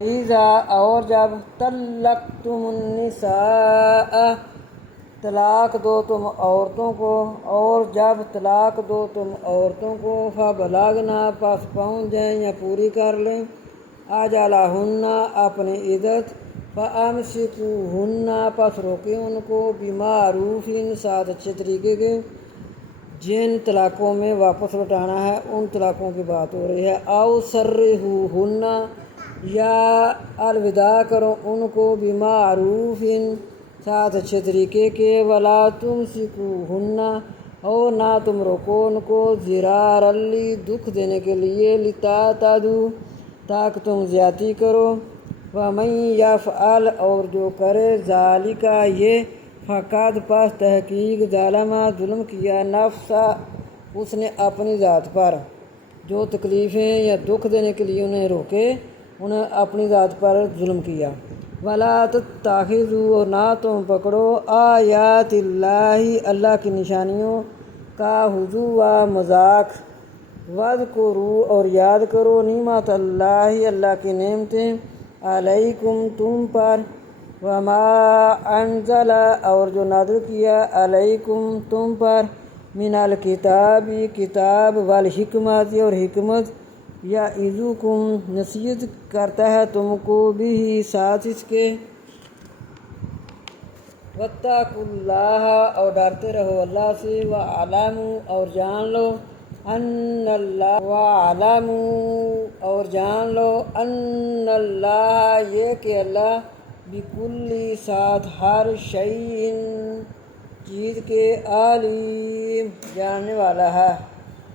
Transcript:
ایزا اور جب طلقتم النساء طلاق دو تم عورتوں کو، اور جب طلاق دو تم عورتوں کو، فبلغنا پس پہنچ جائیں یا پوری کر لیں، اجلہن اپنی عدت، فامسکوہن پس روکیں ان کو، بمعروف ساتھ اچھے طریقے کے۔ جن طلاقوں میں واپس لوٹانا ہے ان طلاقوں کی بات ہو رہی ہے۔ او سرحوہن یا الوداع کرو ان کو، بمعروف ساتھ اچھے طریقے کے، ولا تمسکوہن اور نہ تم روکو ان کو، ضرارا دکھ دینے کے لیے، لتعتدوا تاکہ تم زیادتی کرو، ومن یفعل اور جو کرے، ذالک یہ، فقد پس تحقیق، ظلم کیا، نفسہ اس نے اپنی ذات پر۔ جو تکلیفیں یا دکھ دینے کے لیے انہیں روکے، انہیں اپنی ذات پر ظلم کیا۔ ولا تتخذوا اور نہ تم پکڑو، آیات اللہ اللہ کی نشانیوں کا ہزوا مذاق، واذکروا اور یاد کرو، نعمت اللہ اللہ کی نعمتیں، علیکم تم پر، وما انزل اور جو نازل کیا، علیکم تم پر، من الکتاب کتاب، والحکمت اور حکمت، یعظکم نصیحت کرتا ہے تم کو، بھی ساتھ اس کے، واتقوا اللہ اور ڈرتے رہو اللہ سے، واعلموا اور جان لو، ان اللہ یہ کہ اللہ، بکل ساتھ ہر شیء چیز کے، علیم جاننے والا ہے۔